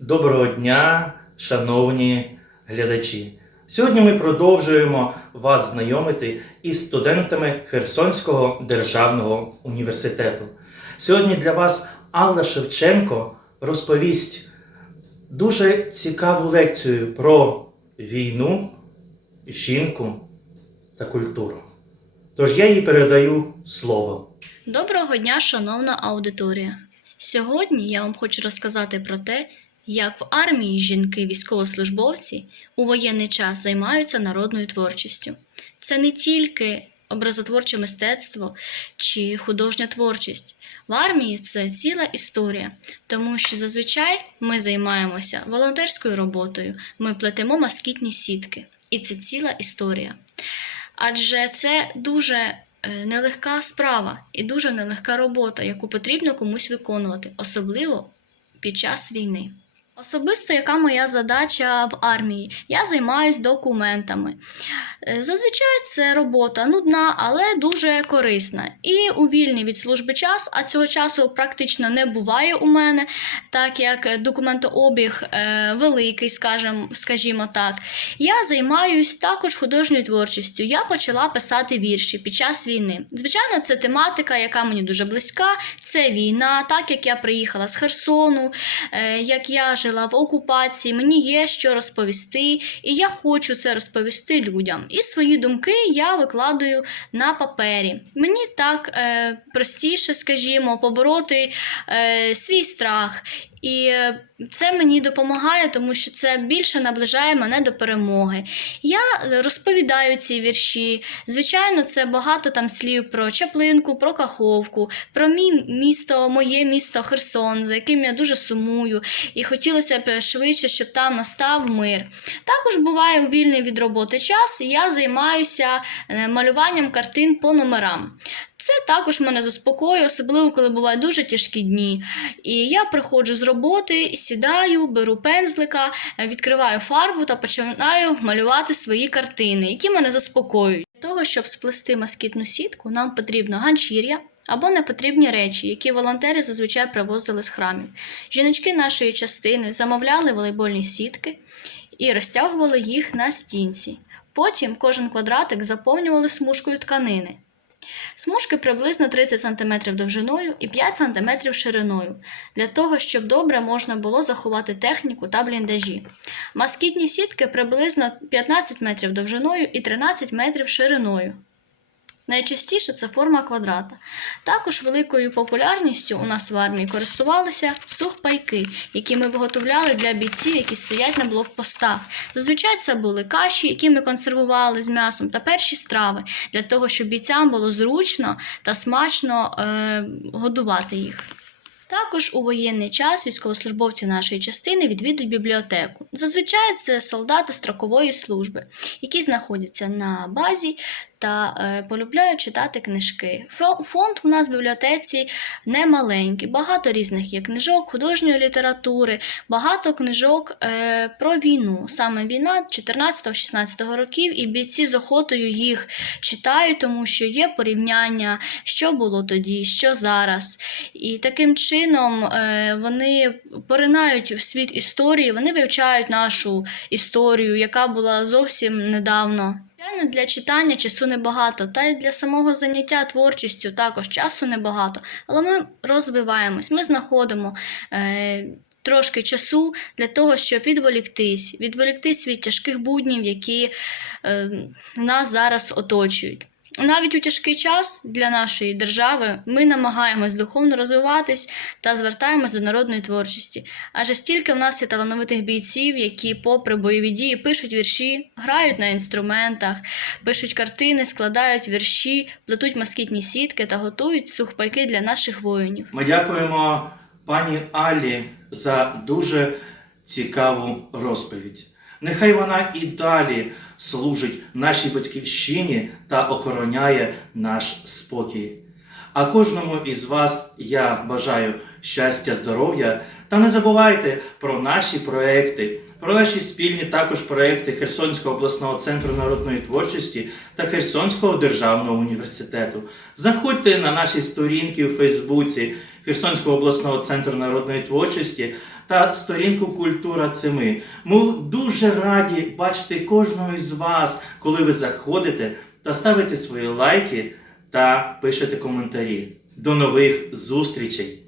Доброго дня, шановні глядачі! Сьогодні ми продовжуємо вас знайомити із студентами Херсонського державного університету. Сьогодні для вас Алла Шевченко розповість дуже цікаву лекцію про війну, жінку та культуру. Тож я їй передаю слово. Доброго дня, шановна аудиторія. Сьогодні я вам хочу розказати про те, як в армії жінки військовослужбовці у воєнний час займаються народною творчістю. Це не тільки образотворче мистецтво чи художня творчість. В армії це ціла історія, тому що зазвичай ми займаємося волонтерською роботою, ми плетемо москітні сітки, і це ціла історія. Адже це дуже е, нелегка справа і дуже нелегка робота, яку потрібно комусь виконувати, особливо під час війни. Особисто, яка моя задача в армії? Я займаюсь документами. Е, Зазвичай це робота нудна, але дуже корисна. І у вільний від служби час, а цього часу практично не буває у мене, так як документообіг е, великий, скажем, скажімо так. Я займаюсь також художньою творчістю. Я почала писати вірші під час війни. Звичайно, це тематика, яка мені дуже близька. Це війна, так як я приїхала з Херсону, е, як я жила в окупації, мені є що розповісти, і я хочу це розповісти людям. І свої думки я викладаю на папері. Мені так е, простіше, скажімо, побороти е, свій страх. І е, це мені допомагає, тому що це більше наближає мене до перемоги. Я розповідаю ці вірші. Звичайно, це багато там слів про Чаплинку, про Каховку, про мій місто, моє місто Херсон, за яким я дуже сумую, і хотілося б швидше, щоб там настав мир. Також буває у вільний від роботи час, і я займаюся е, малюванням картин по номерам. Це також мене заспокоює, особливо коли бувають дуже тяжкі дні. І я приходжу з роботи, сідаю, беру пензлика, відкриваю фарбу та починаю малювати свої картини, які мене заспокоюють. Для того, щоб сплести москітну сітку, нам потрібно ганчір'я. Або непотрібні речі, які волонтери зазвичай привозили з храмів. Жіночки нашої частини замовляли волейбольні сітки і розтягували їх на стінці. Потім кожен квадратик заповнювали смужкою тканини. Смужки приблизно 30 см довжиною і 5 см шириною, для того, щоб добре можна було заховати техніку та бліндажі. Маскітні сітки приблизно 15 метрів довжиною і 13 метрів шириною. Найчастіше це форма квадрата. Також великою популярністю у нас в армії користувалися сухпайки, які ми виготовляли для бійців, які стоять на блокпостах. Зазвичай це були каші, які ми консервували з м'ясом, та перші страви для того, щоб бійцям було зручно та смачно е, годувати їх. Також у воєнний час військовослужбовці нашої частини відвідують бібліотеку. Зазвичай це солдати строкової служби, які знаходяться на базі та е, полюбляють читати книжки. Фонд у нас в бібліотеці не маленький, багато різних є книжок, художньої літератури, багато книжок е, про війну. Саме війна 14-16 років, і бійці з охотою їх читають, тому що є порівняння, що було тоді, що зараз. І таким чином е, вони поринають в світ історії, вони вивчають нашу історію, яка була зовсім недавно. Звичайно, для читання часу небагато, та й для самого заняття творчістю також часу небагато. Але ми розвиваємось, ми знаходимо е, трошки часу для того, щоб відволіктись, відволіктись від тяжких буднів, які е, нас зараз оточують. Навіть у тяжкий час для нашої держави ми намагаємось духовно розвиватись та звертаємось до народної творчості. Адже стільки в нас є талановитих бійців, які, попри бойові дії, пишуть вірші, грають на інструментах, пишуть картини, складають вірші, плетуть москітні сітки та готують сухпайки для наших воїнів. Ми дякуємо пані Аллі за дуже цікаву розповідь. Нехай вона і далі служить нашій батьківщині та охороняє наш спокій. А кожному із вас я бажаю щастя, здоров'я та не забувайте про наші проекти про наші спільні також проекти Херсонського обласного центру народної творчості та Херсонського державного університету. Заходьте на наші сторінки у Фейсбуці Херсонського обласного центру народної творчості та сторінку Культура Цими. ми. Дуже раді бачити кожного із вас, коли ви заходите та ставите свої лайки та пишете коментарі. До нових зустрічей!